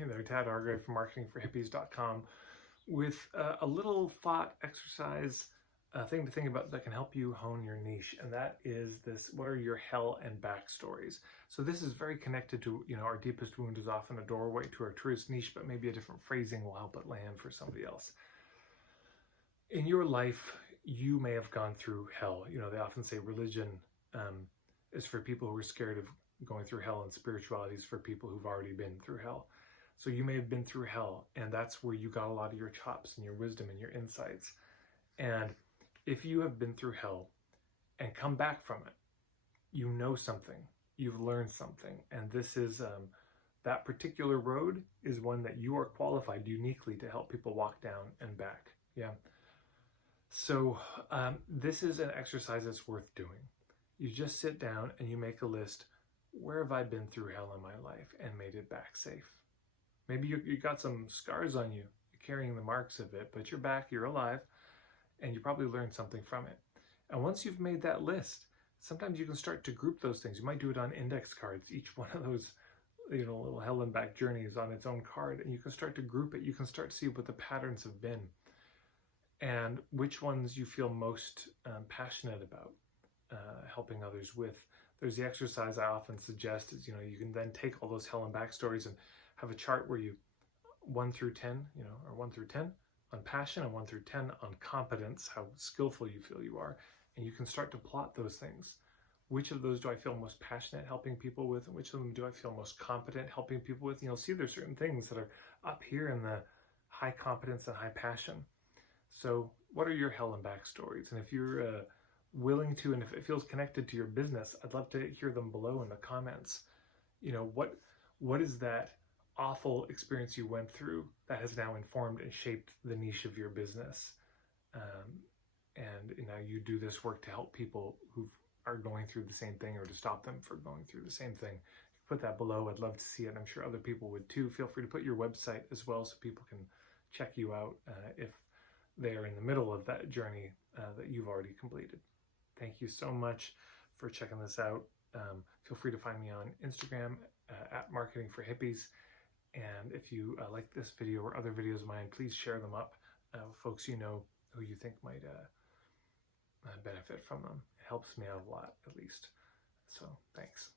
Hey there, Tad Argrave from marketingforhippies.com with a little thought exercise thing to think about that can help you hone your niche, and that is this: what are your hell and back stories? So this is very connected to, our deepest wound is often a doorway to our truest niche, but maybe a different phrasing will help it land for somebody else. In your life, you may have gone through hell. They often say religion is for people who are scared of going through hell, and spirituality is for people who've already been through hell. So you may have been through hell, and that's where you got a lot of your chops and your wisdom and your insights. And if you have been through hell and come back from it, you know something, you've learned something. And this is, that particular road is one that you are qualified uniquely to help people walk down and back. Yeah. So this is an exercise that's worth doing. You just sit down and you make a list. Where have I been through hell in my life and made it back safe? Maybe you got some scars on you, you're carrying the marks of it, but you're back, you're alive, and you probably learned something from it. And once you've made that list, sometimes you can start to group those things. You might do it on index cards. Each one of those, little hell and back journeys on its own card, and you can start to group it. You can start to see what the patterns have been and which ones you feel most passionate about helping others with. There's the exercise I often suggest is, you can then take all those hell and back stories and have a chart where you 1 through 10, or 1 through 10 on passion and 1 through 10 on competence, how skillful you feel you are. And you can start to plot those things. Which of those do I feel most passionate helping people with? And which of them do I feel most competent helping people with? You'll see there's certain things that are up here in the high competence and high passion. So what are your hell and back stories? And if you're willing to, and if it feels connected to your business, I'd love to hear them below in the comments. What is that awful experience you went through that has now informed and shaped the niche of your business? And now you do this work to help people who are going through the same thing, or to stop them from going through the same thing. Put that below. I'd love to see it. I'm sure other people would too. Feel free to put your website as well so people can check you out if they're in the middle of that journey that you've already completed. Thank you so much for checking this out. Feel free to find me on Instagram at Marketing for Hippies. And if you like this video or other videos of mine, please share them up with folks who you think might benefit from them. It helps me out a lot, at least. So thanks.